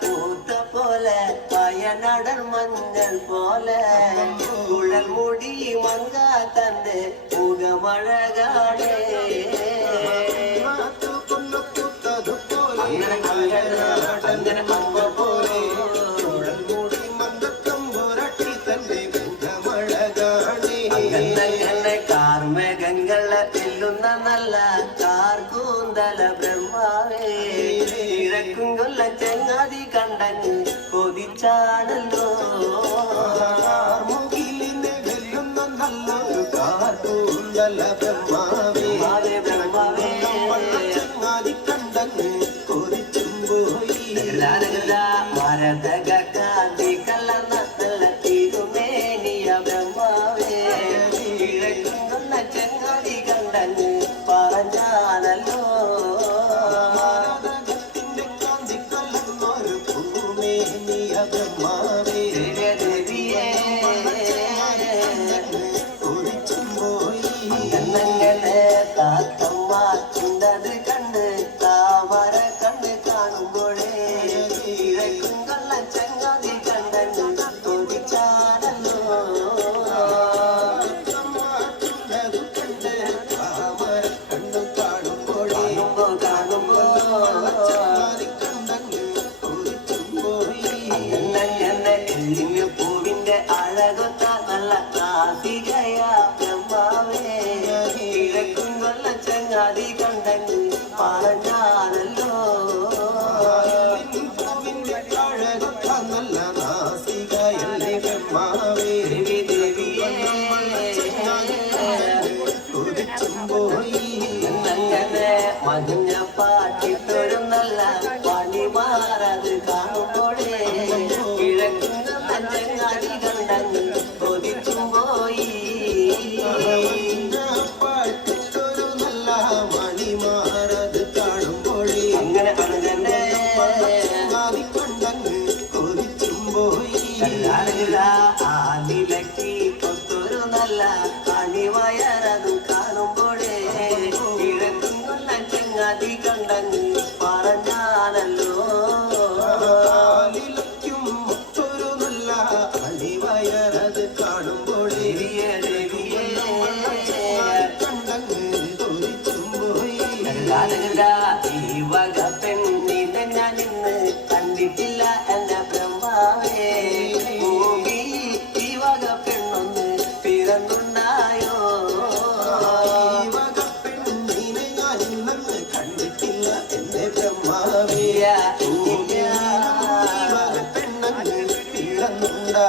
பூத்த போல பயனடர் மஞ்சள் போல குழல் முடி மங்கா தந்து முகமழகாடே பூத்தது போல കാർകൂന്തല ബ്രഹ്മാവേ. ഇഴക്കും കൊല്ല ചെങ്ങാതി കണ്ടങ്ങ് കൊതിച്ചാണല്ലോ. മുകിലിനെ വെല്ലുന്ന നല്ലൊരു കാർക്കൂന്തല ബ്രഹ്മാവേ. ബ്രഹ്മാവേ ചങ്ങാതി കണ്ടങ്ങ് കൊതിച്ചും പോയി. മരതക ചിന്തത് കണ്ട് താമര കണ്ണ് കാണുമ്പോഴേ ഇഴക്കും കൊള്ള ചങ്ങാതി കണ്ടു കൊതിച്ചാണല്ലോ കാണുമ്പോ കാണുമ്പോ പൂവിന്റെ അഴകൊത്ത നല്ല കാർത്തികയ. ചങ്ങാതി കണ്ടു പറഞ്ഞാണല്ലോ മഞ്ഞ പാട്ടിട്ടൊരു നല്ല പണി മാറത് കാണുമ്പോഴേ ആദിലക്കി കൊത്തൊരു നല്ല അണിവയറതും കാണുമ്പോഴേ. കിഴക്കുന്ന ചെങ്ങാതി കണ്ടങ്ങ് ಗಂಗಾ